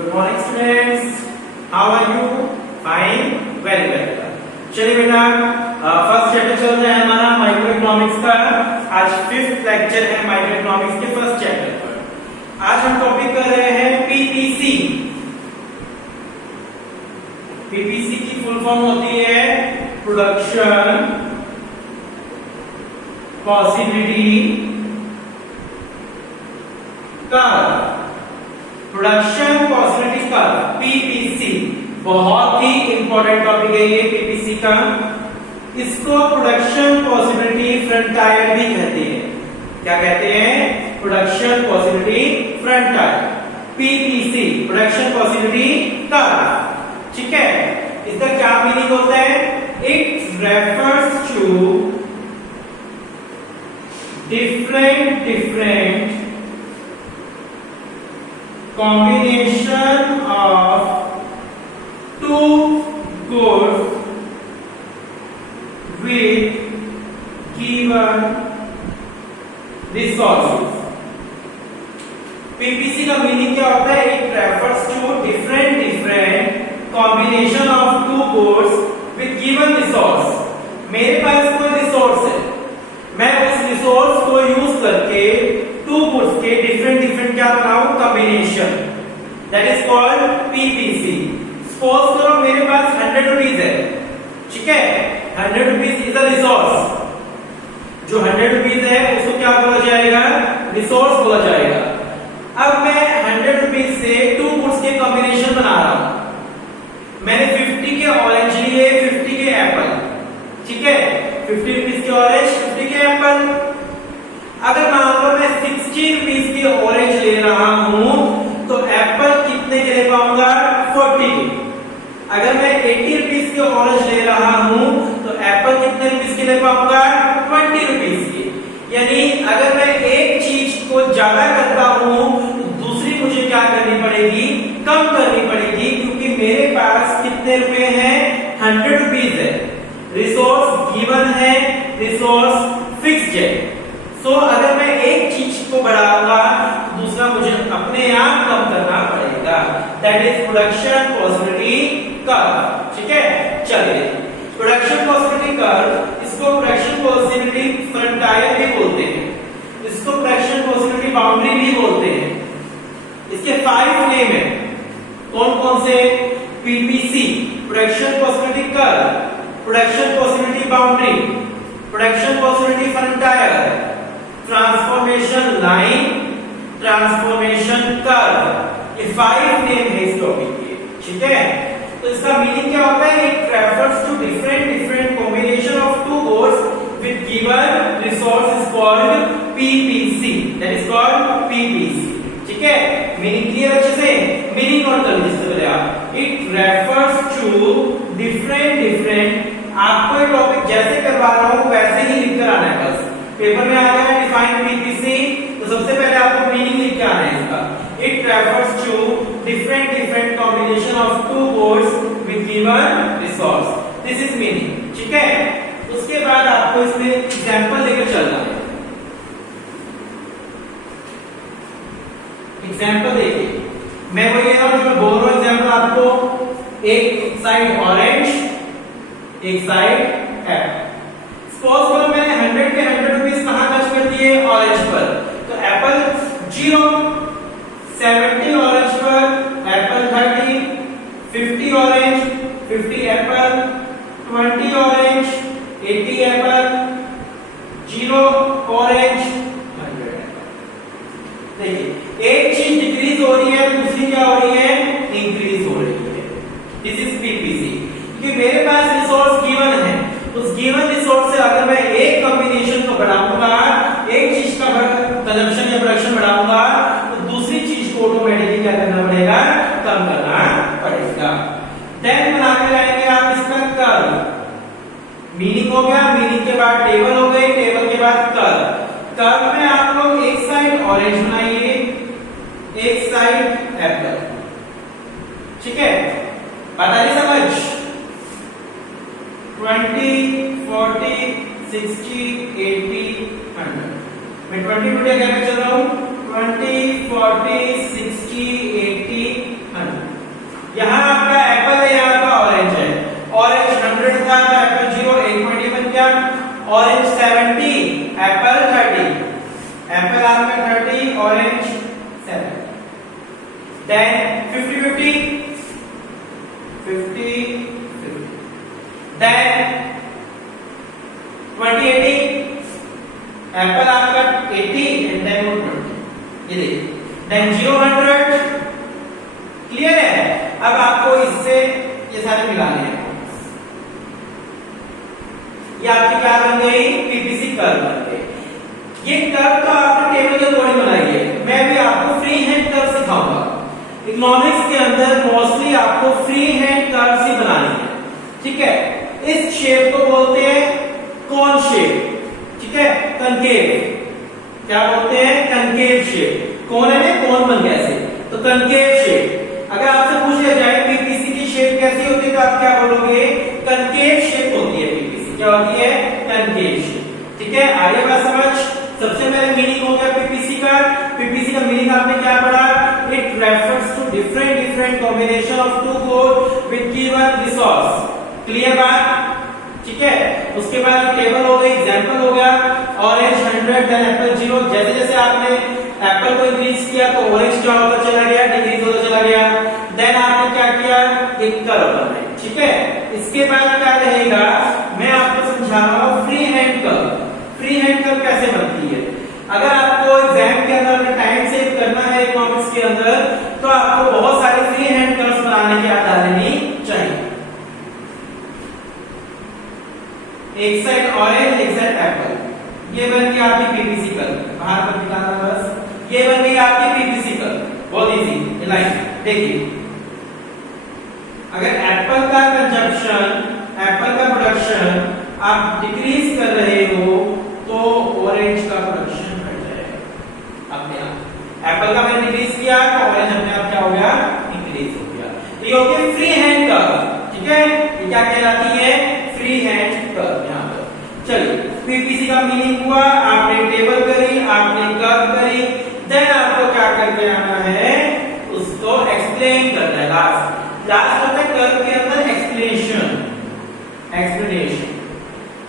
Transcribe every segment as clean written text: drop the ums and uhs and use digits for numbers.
Good morning students, how are you? Fine, very well. चलिए बेटा, first chapter चल रहा है हमारा माइक्रो इकोनॉमिक्स का। आज 5th लेक्चर है माइक्रो इकोनॉमिक्स के फर्स्ट चैप्टर पर। आज हम टॉपिक कर रहे हैं पीपीसी। पीपीसी की फुल फॉर्म होती है production possibility curve. Production possibility curve, PPC, बहुत ही इंपॉर्टेंट टॉपिक है ये पीपीसी का। इसको प्रोडक्शन पॉसिबिलिटी फ्रंटायर भी कहते हैं। क्या कहते हैं? Production possibility frontier, PPC, production possibility curve. ठीक है, इसका क्या मीनिंग होता है? It refers to different combination of two goods with given resources। PPC का मीनिंग क्या होता है? It refers to different combination of two goods with given resource। मेरे पास कोई रिसोर्स है, मैं उस रिसोर्स को यूज करके टू गुड्स के डिफरेंट क्या बनाऊं? Combination, that is called PPC. Suppose करो मेरे पास 100 रुपीज है, ठीक है, 100 रुपीज इज अ रिसोर्स। जो 100 रुपीज है उसको क्या बोला जाएगा? रिसोर्स बोला जाएगा। अब मैं 100 रुपीज से टू गुड्स के कॉम्बिनेशन बना रहा हूं। मैंने 50 के ऑरेंज लिए, 50 के एप्पल, ठीक है, 50 रुपीज के ऑरेंज, 50 के एप्पल। अगर मान लो मैं 60 रुपीज के ऑरेंज ले रहा हूं तो एप्पल कितने के ले पाऊंगा? 40 के। अगर मैं 80 रुपीज के ऑरेंज ले रहा हूं तो एप्पल कितने रुपीज के ले पाऊंगा? 20 रुपीज के। यानी अगर मैं एक चीज को ज्यादा करता हूं तो दूसरी मुझे क्या करनी पड़ेगी? कम करनी पड़ेगी, क्योंकि मेरे पास कितने रुपए हैं? 100 रुपीज है। रिसोर्स गिवन है, रिसोर्स फिक्स्ड है। सो अगर मैं एक चीज को बढ़ाऊंगा तो दूसरा मुझे अपने आप कम करना पड़ेगा। That is production possibility curve. ठीक है, चलिए, प्रोडक्शन पॉसिबिलिटी कर्व, इसको प्रोडक्शन पॉसिबिलिटी फ्रंटायर भी बोलते हैं, इसको प्रोडक्शन पॉसिबिलिटी बाउंड्री भी बोलते हैं। इसके 5 नेम है। कौन कौन से? PPC, production possibility curve, production possibility boundary, production possibility frontier, transformation line, transformation curve. ये 5 नेम है इस टॉपिक के। ठीक है, तो इसका मीनिंग क्या होता है? It refers to different combination of two goods with given resource is called PPC, that is called PPC। ठीक है, मीनिंग क्लियर अच्छे से? मीनिंग नोट कर लीजिए पहले आप। इट रेफर्स टू different, आपको ये टॉपिक जैसे करवा रहा हूं वैसे ही लिख कर आना है। बस पेपर में आ गया है डिफाइन पीपीसी, तो सबसे पहले आपको मीनिंग लिख के आना है इसका। It refers to different combination of two goods with given resource, this is meaning। ठीक है, उसके बाद आपको इसमें एग्जांपल लेकर चलना है। एग्जांपल देखिए, मैं वो ले रहा हूं जो बोल रहा हूं एग्जांपल आपको। एक साइड ऑरेंज, एक साइड एप्पल। सपोज करो मैंने 100 के 100 रुपीज कहां खर्च कर दिए? ऑरेंज पर, तो एप्पल 0, 70 ऑरेंज पर, Apple 30, 50 orange, 50 Apple, 20 orange, 80 Apple, 0 orange, 100 Apple. देखिए, एक चीज डिक्रीज हो रही है, दूसरी क्या हो रही है? इंक्रीज हो रही है। This is PPC. क्योंकि मेरे पास रिसोर्स गिवन है, उस गिवन रिसोर्स से अगर मैं एक कॉम्बिनेशन को बढ़ाऊंगा, एक चीज का कंजम्पशन या प्रोडक्शन बढ़ाऊंगा, तो दूसरी चीज को ऑटोमेटिकली क्या करना पड़ेगा? कम करना पड़ेगा। देन बनाते जाएंगे आप इसका कर्व। मीनिंग हो गया, मीनिंग के बाद टेबल हो गई, टेबल के बाद कर्व। कर्व में आप लोग एक साइड ऑरेंज बनाइए, एक साइड एप्पल। ठीक है, बता दी समझ? 20, 40, 60, 80, 100। मैं 20 क्या चल रहा हूं? 20, 40, 60, 80, 100। orange 7. Then 50-50, 50-50. Then 20-80, एप्पल आपका 80 and then 20. ये देखिए. Then 0-100, क्लियर है? अब आपको इससे ये सारे मिलाने हैं. ये आपकी क्या बन गई? पीपीसी कर्व बन गई. ये कर्व तो आपने टेबल के अकॉर्डिंग बनाई है. मैं भी आपको फ्री हैंड कर्व सिखाऊंगा. इकोनॉमिक्स के अंदर मोस्टली आपको फ्री हैंड कर्व्स ही बनानी है. ठीक है? इस शेप को बोलते हैं कॉन शेप. ठीक है? कनकेव. क्या बोलते हैं? Concave shape. कौन है? कौन बन गया ऐसे, तो कनकेव शेप. अगर आपसे पूछ लिया जाए पीपीसी की शेप कैसी होती है तो आप क्या बोलोगे? कनकेव शेप होती है पीपीसी. क्या होती है? Concave shape. ठीक है? आगे बात समझ. सबसे पहले मीनिंग हो गया पीपीसी का. पीपीसी का मीनिंग आपने क्या पढ़ा? It refers to different combination of two code with given resource. Clear बात? ठीक है? उसके बाद टेबल हो गई, एग्जांपल हो गया. Orange 100 then apple 0. जैसे जैसे आपने एप्पल को इंक्रीज किया तो ऑरेंज क्या होता चला गया? डिक्रीज होता चला गया. देन आपने क्या किया? एक कर्व बनाया. ठीक है? इसके बाद क्या रहेगा? मैं आपको समझा रहा हूं free hand curve. Free hand curve कैसे बनती है? अगर आपको एग्जाम के अंदर में टाइम सेव करना है इकोनॉमिक्स के अंदर तो आपको बहुत सारे फ्री हैंड कर्व्स बनाने की आदत लेनी चाहिए. एक साइड ऑरेंज, एक साइड एप्पल. ये बन गई आपकी पीपीसी कर्व. बाहर पर दिखाना बस. ये बन गई आपकी पीपीसी कर्व. बहुत इजी लाइन. देखिए, अगर एप्पल का कंजप्शन, एप्पल का प्रोडक्शन आप डिक्रीज कर रहे हो तो ऑरेंज का प्रोडक्शन बढ़ जाएगा अपने आप. एप्पल का मैंने डिक्रीज किया तो ऑरेंज अपने आप क्या हो गया? इंक्रीज हो गया. तो ये होती है फ्री हैंड कर्व. ठीक है? ये क्या कहलाती है? Free hand curve. यहां पर चलिए, पीपीसी का मीनिंग हुआ. आपने टेबल करी, आपने कर्व करी. देन आपको क्या करके आना है? उसको एक्सप्लेन करना है. लास्ट होता है कर्व के अंदर एक्सप्लेनेशन.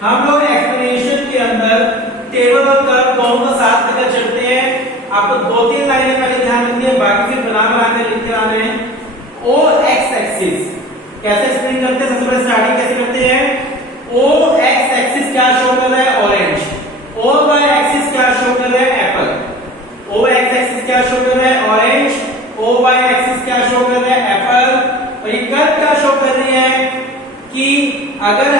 हम लोग एक्सप्लेनेशन के अंदर टेबल और कर्व दोनों को साथ लेकर चलते हैं. आपको 2-3 लाइनें पहले ध्यान रखनी है, बाकी फिर बना के लिखते आने हैं. ओ एक्स एक्सिस कैसे एक्सप्लेन करते हैं? सबसे पहले स्टार्टिंग कैसे करते हैं? ओ एक्स एक्सिस क्या शो कर रहा है? ऑरेंज. ओ वाई एक्सिस क्या शो कर रहा है? एप्पल. ओ एक्स एक्सिस क्या शो कर रहा है? ऑरेंज. ओ वाई एक्सिस क्या शो कर रहा है? एप्पल. और ये कर्व क्या शो कर रही है कि अगर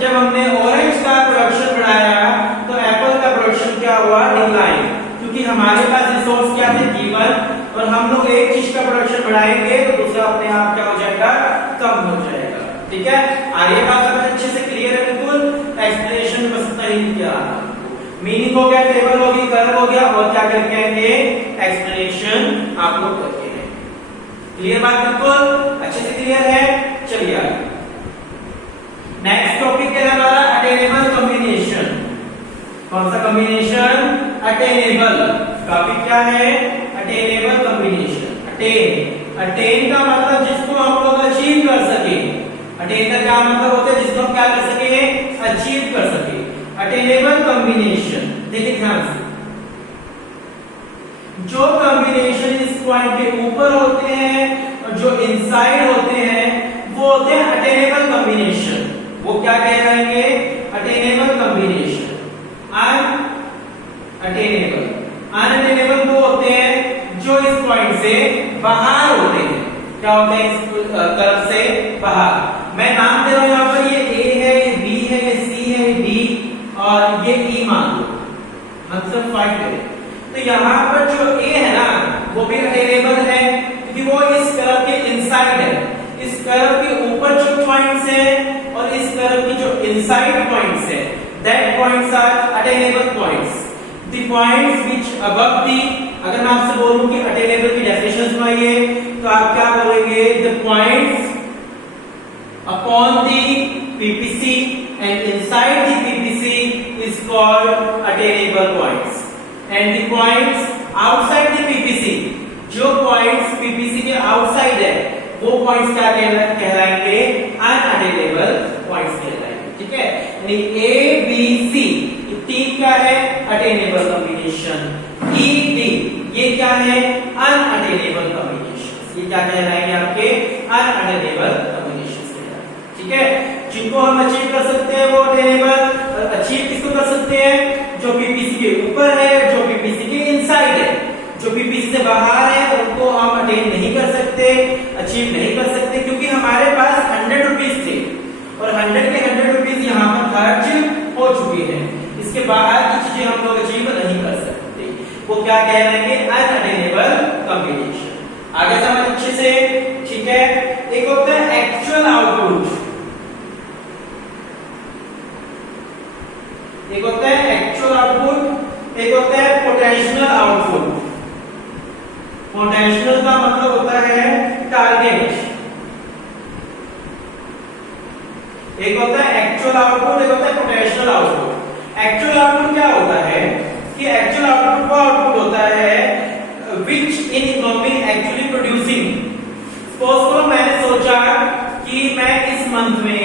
जब हमने ऑरेंज का प्रोडक्शन बढ़ाया तो एप्पल का प्रोडक्शन क्या हुआ? डिक्लाइन. क्योंकि हमारे पास रिसोर्स क्या थे? गिवन. और हम लोग एक चीज का प्रोडक्शन बढ़ाएंगे तो दूसरा अपने आप क्या हो जाएगा? कम हो जाएगा. ठीक है? आगे बात समझ अच्छे से क्लियर है बिल्कुल. एक्सप्लेनेशन बस इतना ही किया. मीनिंग हो गया, टेबल होगी, कर्व हो गया, और क्या करके आएंगे? एक्सप्लेनेशन आप लोग करके हैं. क्लियर बात? बिल्कुल अच्छे से क्लियर है. चलिए आगे. नेक्स्ट टॉपिक है हमारा अटेनेबल कॉम्बिनेशन. कौन सा कॉम्बिनेशन? अटेनेबल. टॉपिक क्या है? Attainable combination. अटेन का मतलब जिसको हम लोग अचीव कर सके. अटेन का क्या मतलब होता है? जिसको हम क्या कर सके? अचीव कर सके. Attainable combination. देखिए ध्यान से, जो कॉम्बिनेशन इस पॉइंट के ऊपर होते हैं और जो इनसाइड होते हैं वो होते हैं अटेनेबल कॉम्बिनेशन. वो क्या कहलाएंगे? Attainable combination. अनअटेनेबल वो होते हैं जो इस पॉइंट से बाहर होते हैं. क्या होते हैं? इस कर्व से बाहर. मैं नाम दे रहा हूं यहां पर. ये ए है, ये बी है, ये सी है, ये डी और ये ई मान लो. हम सब फाइंड करें तो यहां पर जो ए है ना वो भी अटेनेबल है क्योंकि वो इस कर्व के इनसाइड है. इस कर्व के ऊपर जो पॉइंट्स है और इस कर्व की जो इनसाइड पॉइंट्स है, that points are attainable points. The points which above the. अगर मैं आपसे बोलूं कि अटेनेबल की डेफिनेशन सुनाइए तो आप क्या बोलेंगे? The points upon the PPC and inside the PPC is called attainable points. And the points outside the PPC, जो पॉइंट्स पीपीसी के आउटसाइड है वो पॉइंट्स क्या कहलाएंगे? अनअटेनेबल पॉइंट्स कहलाएंगे. ठीक है? यानी ए बी सी तीन क्या है? Attainable combination. ई डी ये क्या है, अनअटेनेबल कम्युनिकेशन। ये क्या कहलाएंगे आपके अनअटेनेबल कम्युनिकेशन कहलाएंगे, ठीक है। जिनको हम अचीव कर सकते हैं वो अटेनेबल। अचीव किसको कर सकते हैं, जो पीपीसी के ऊपर है, जो पीपीसी के इनसाइड है। जो पीपीसी से बाहर है उनको हम अटेन नहीं कर सकते, अचीव नहीं कर सकते, क्योंकि हमारे पास 100 रुपीज थे और 100 के 100 रुपीज यहाँ पर खर्च हो चुके हैं। इसके बाहर की चीजें हम लोग अचीव नहीं कर सकते, वो क्या कहलाएंगे, अनअटेनेबल कम्युनिकेशन। आगे समझ अच्छे से, ठीक है। एक होता है एक्चुअल आउटपुट, एक होता है एक्चुअल आउटपुट, एक होता है पोटेंशियल आउटपुट। पोटेंशियल का मतलब होता है टारगेट, एक होता है एक्चुअल आउटपुट, एक होता है पोटेंशियल आउटपुट। एक्चुअल आउटपुट क्या होता है कि एक्चुअल आउटपुट वो आउटपुट होता है which in economy actually producing. Suppose करो मैंने सोचा कि मैं इस मंथ में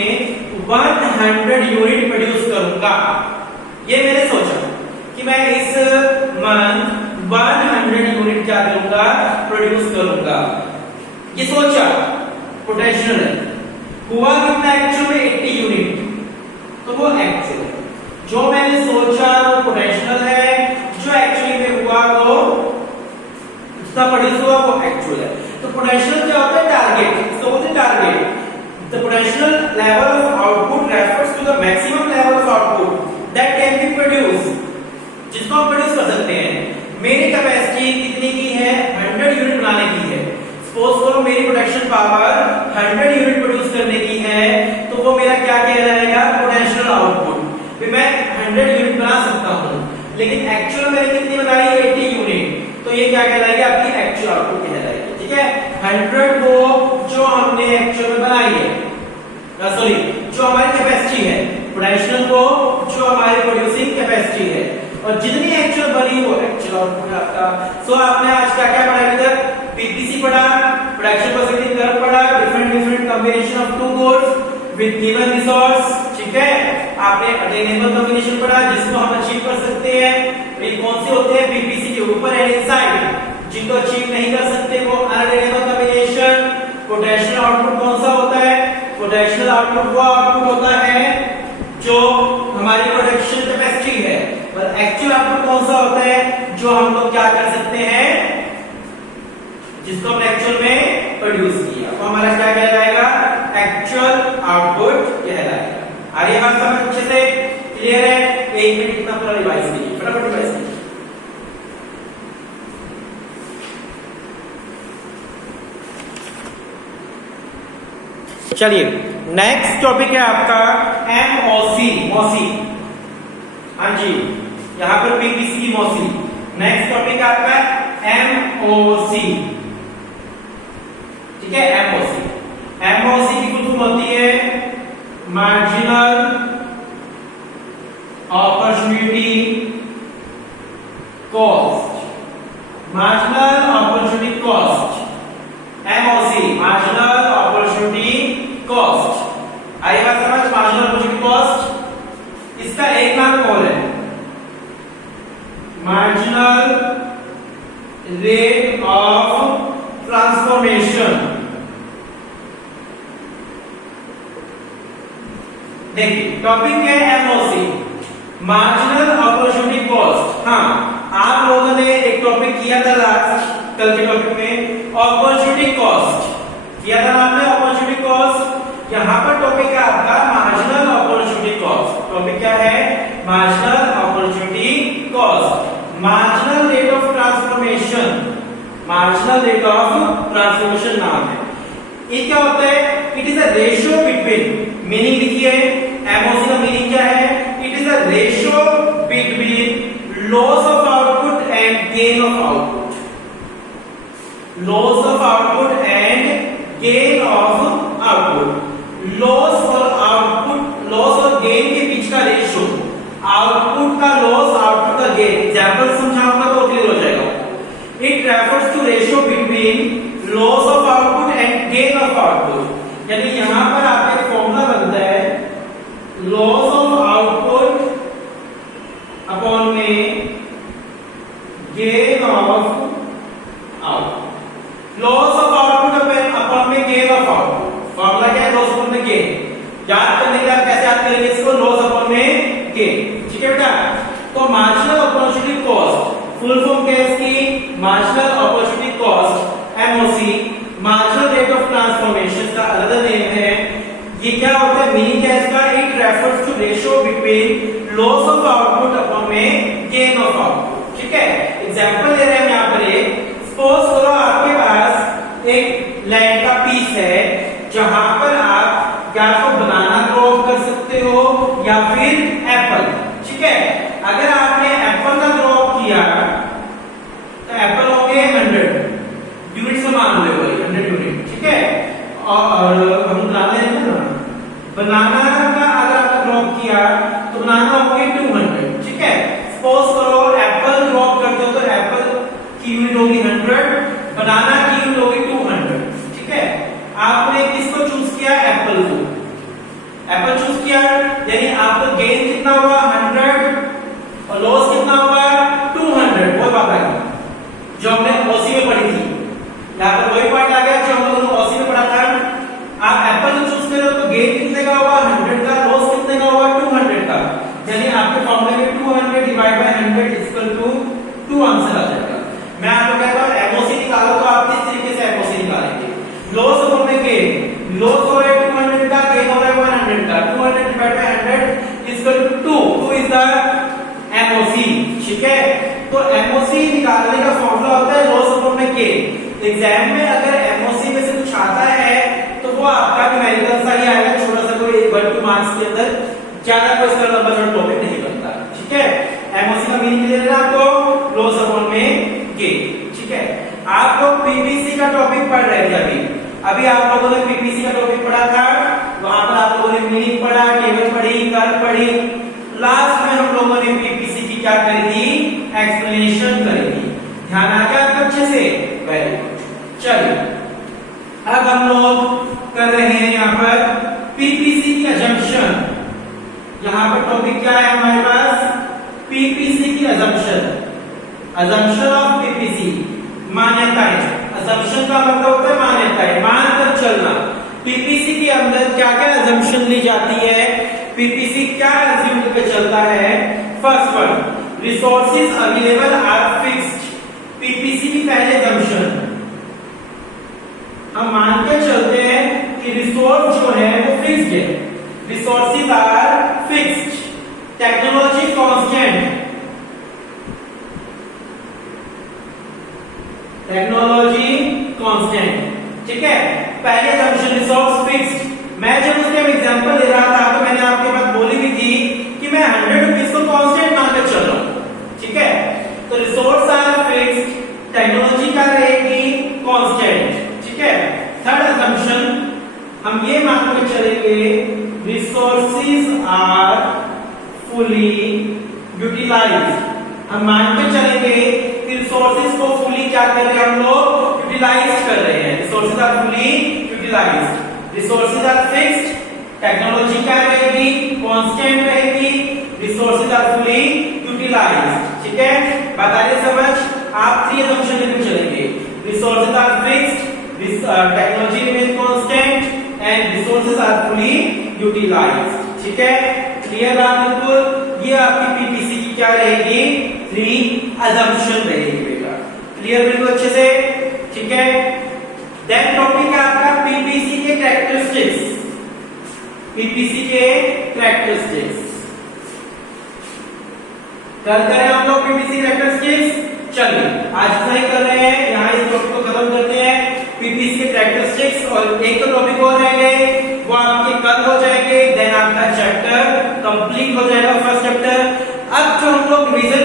100 यूनिट प्रोड्यूस करूंगा। ये मैंने सोचा कि मैं इस मंथ 100 यूनिट क्या करूंगा, प्रोड्यूस करूंगा। ये सोचा, पोटेंशियल है। हुआ कितना एक्चुअल में, 80 यूनिट, तो वो एक्चुअल है। जो मैंने सोचा वो पोटेंशियल है, जो एक्चुअली में हुआ वो जितना प्रोड्यूस हुआ वो एक्चुअल है। तो पोटेंशियल क्या होता है, टारगेट। तो बोलते हैं target, the potential level of output refers to the maximum level of output that can be produce, जिसको हम प्रोड्यूस कर सकते हैं। मेरी कैपेसिटी कितनी की है, 100 यूनिट बनाने की है। सपोज करो मेरी प्रोडक्शन पावर 100 यूनिट प्रोड्यूस करने की है, तो वो मेरा क्या कहलाएगा, पोटेंशियल आउटपुट। फिर मैं 100 यूनिट बना सकता हूँ, लेकिन एक्चुअल मैंने कितनी बनाई, 80 यूनिट, तो ये क्या कहलाएगी, आपकी एक्चुअल आउटपुट कहलाएगी, ठीक है। 100 वो जो हमने एक्चुअल में बनाई है, सॉरी जो हमारी कैपेसिटी है, पोटेंशियल को जो हमारी प्रोड्यूसिंग कैपेसिटी है, और जितनी एक्चुअल बनी वो एक्चुअल आउटपुट है आपका। सो आपने आज क्या क्या पढ़ा, इधर पीपीसी पढ़ा, प्रोडक्शन प्रोसेसिंग कर्व पढ़ा, different combination of two codes with given resource, ठीक है। आपने अटेनेबल कॉम्बिनेशन पढ़ा जिसको हम अचीव कर सकते हैं। ये कौन से होते हैं, पीपीसी के ऊपर एंड इनसाइड। जिनको अचीव नहीं कर सकते वो अनअटेनेबल कॉम्बिनेशन। पोटेंशियल आउटपुट कौन सा होता है, पोटेंशियल आउटपुट वो आउटपुट होता है जो हमारी प्रोडक्शन कैपेसिटी है, और एक्चुअल आउटपुट कौन सा होता है, जो हम लोग क्या कर सकते हैं, जिसको हमने एक्चुअल में प्रोड्यूस किया। तो हमारा क्या कहलाएगा, एक्चुअल आउटपुट कहलाएगा। आ रही है बात समझ अच्छे से, क्लियर है। 1 मिनट इतना पूरा रिवाइज कीजिए, फटाफट रिवाइज कीजिए। चलिए नेक्स्ट टॉपिक है आपका एमओसी, मौसी। हाँ जी, यहां पर पीपीसी की मौसी। नेक्स्ट टॉपिक है आपका एमओसी, ठीक है। एमओसी, एमओसी की फुल फॉर्म होती है marginal opportunity cost. Marginal opportunity cost, MOC, marginal opportunity cost. आइए बात समझ, मार्जिनल अपॉर्चुनिटी कॉस्ट, इसका एक नाम और है मार्जिनल रेट ऑफ ट्रांसफॉर्मेशन। देखिए टॉपिक है एमओसी, मार्जिनल अपॉर्चुनिटी कॉस्ट। हाँ, आप लोगों ने एक टॉपिक किया था लास्ट, कल के टॉपिक में अपॉर्चुनिटी कॉस्ट किया था आपने, अपॉर्चुनिटी कॉस्ट। यहाँ पर टॉपिक है आपका मार्जिनल अपॉर्चुनिटी कॉस्ट। टॉपिक क्या है, marginal opportunity cost, marginal rate of transformation. Marginal rate of transformation नाम है। ये क्या होता है, it is a ratio between, meaning लिखिए, एमओसी का मीनिंग क्या है, it is a ratio between loss of output and gain of output. Loss of output and gain of output. Loss और आउटपुट, लॉस और गेन के बीच का ratio, output का loss, output का गेन। एग्जांपल समझाऊंगा तो क्लियर हो जाएगा। It refers to ratio between loss of output and gain of output. यानी यहां पर आपका एक फॉर्मूला बनता है, लॉस ऑफ आउटपुट अपॉन में gain of loss of output upon में गेन ऑफ आउटपुट। फॉर्मूला क्या है? लॉस अपॉन में गेन। याद करने के लिए आप कैसे याद करेंगे इसको? लॉस अपॉन में गेन। ठीक है बेटा। तो marginal opportunity cost, full form क्या है इसकी? Marginal opportunity cost, MOC, marginal rate of transformation का अदर नेम है। ये क्या होता है? मीनिंग क्या है इसका? It refers to ratio between loss of output upon में गेन ऑफ आउटपुट। ठीक है। एग्जांपल ले रहे हैं हम यहाँ पर एक, सपोज करो आपके पास एक लैंड का पीस है जहां पर आप या तो बनाना ग्रो कर सकते हो या फिर एप्पल। ठीक है। अगर आपने एप्पल का ग्रो किया तो एप्पल हो गए 100 यूनिट से मान लो, 100 यूनिट। ठीक है। और हम बनाना का अगर आपने ग्रो किया तो बनाना हो गए 200। ठीक है। सपोज करो एप्पल ग्रो करते हो तो एप्पल की यूनिट होगी 100, बनाना की यूनिट होगी 200। ठीक है। आपने किसको चूज किया? एप्पल को। एप्पल चूज किया यानी आपका गेन कितना हुआ? 100 और लॉस कितना हुआ? 200। वो बात आई जो हमने ओसी में पढ़ी थी। यहाँ पर वही पॉइंट आ गया जो हम लोगों ने ओसी में पढ़ा था। आप एप्पल को चूज करो तो गेन कितने का हुआ? 100 का, लॉस कितने का हुआ? 200 का। यानी आपके फॉर्मूले में 200 divide by 100 equal to 2 answer आ जाएगा। मैं आपको कहता हूं एमओसी निकालो तो आप इस तरीके से एमओसी निकालेंगे। लॉस अपॉन में गेन, लॉस हो रहा है 200 का, गेन हो रहा है 100 का। 200 divide by 100 equal to 2 is the MOC. ठीक है। तो एमओसी निकालने का फॉर्मूला होता है लॉस अपॉन में गेन। एग्जाम में अगर एमओसी में से कुछ आता है तो वो आपका न्यूमेरिकल सा ही आएगा, छोटा सा, कोई 1-2 मार्क्स के अंदर ज्यादा कोई इसका लंबा चौड़ा टॉपिक नहीं बनता। ठीक है। एमओसी का मीनिंग दे देना आपको लॉस अपॉन में गेन। ठीक है। आप लोग पीपीसी का टॉपिक पढ़ रहे थे अभी आप लोगों ने पीपीसी का टॉपिक पढ़ा था। वहां पर आप लोगों ने मीनिंग पढ़ा, टेबल पढ़ी, कर्व पढ़ी। लास्ट में हम लोगों ने पीपीसी की क्या करी थी? एक्सप्लेनेशन करी थी। ध्यान आ गया आपको अच्छे से? Very good. चलिए अब हम लोग कर रहे हैं यहाँ पर पीपीसी की अजम्पशन। यहाँ पर टॉपिक क्या है हमारे पास? पीपीसी की अजम्पशन। अजम्पशन ऑफ पीपीसी, मान्यताएं। अजम्पशन का मतलब होता है मान्यताएं, मानकर चलना। पीपीसी के अंदर क्या क्या अजम्पशन ली जाती है? पीपीसी क्या अज्यूम करके चलता है? First one, resources available are fixed. PPC की पहले अजम्पशन हम मान के चलते हैं कि रिसोर्स जो है वो फिक्स्ड है। Resources are fixed. Technology constant. Technology constant. ठीक है। पहले अजम्पशन रिसोर्स फिक्स्ड। मैं जब उसके एग्जांपल ले रहा था तो मैंने आपके पास बोली भी थी कि मैं 100 रुपीस को कांस्टेंट मान के चल रहा हूं। ठीक है। तो रिसोर्स आर फिक्स्ड, टेक्नोलॉजी क्या रहेगी? कांस्टेंट। ठीक है। थर्ड अजम्पशन हम ये मान के चलेंगे रिसोर्सेज आर फुली यूटिलाइज्ड। हम मान के चलेंगे कि रिसोर्सेज को फुली क्या कर रहे हैं हम लोग? यूटिलाइज कर रहे हैं। Resources are fully utilised. Resources are fixed, technology क्या रहेगी? कांस्टेंट रहेगी। Resources are fully utilised. ठीक है। बताइए समझ? आप 3 अजम्पशन लेकर चलेंगे। Resources are fixed, technology remain constant and resources are fully utilised. ठीक है। क्लियर बात बिल्कुल? ये आपकी पीपीसी की क्या रहेगी? 3 अजम्पशन रहेगी बेटा। क्लियर बिल्कुल अच्छे से? ठीक है। देन टॉपिक है आपका पीपीसी के कैरेक्टरिस्टिक्स। पीपीसी के कैरेक्टरिस्टिक्स कर करें हम लोग पीपीसी कैरेक्टरिस्टिक्स। चलिए आज इतना ही कर रहे हैं, यहाँ इस टॉपिक को खत्म करते हैं। पीपीसी के कैरेक्टरिस्टिक्स और एक तो टॉपिक और रह गए, वो आपके कल हो जाएंगे। देन आपका चैप्टर कंप्लीट हो जाएगा, फर्स्ट चैप्टर। अब जो हम लोग रिवीजन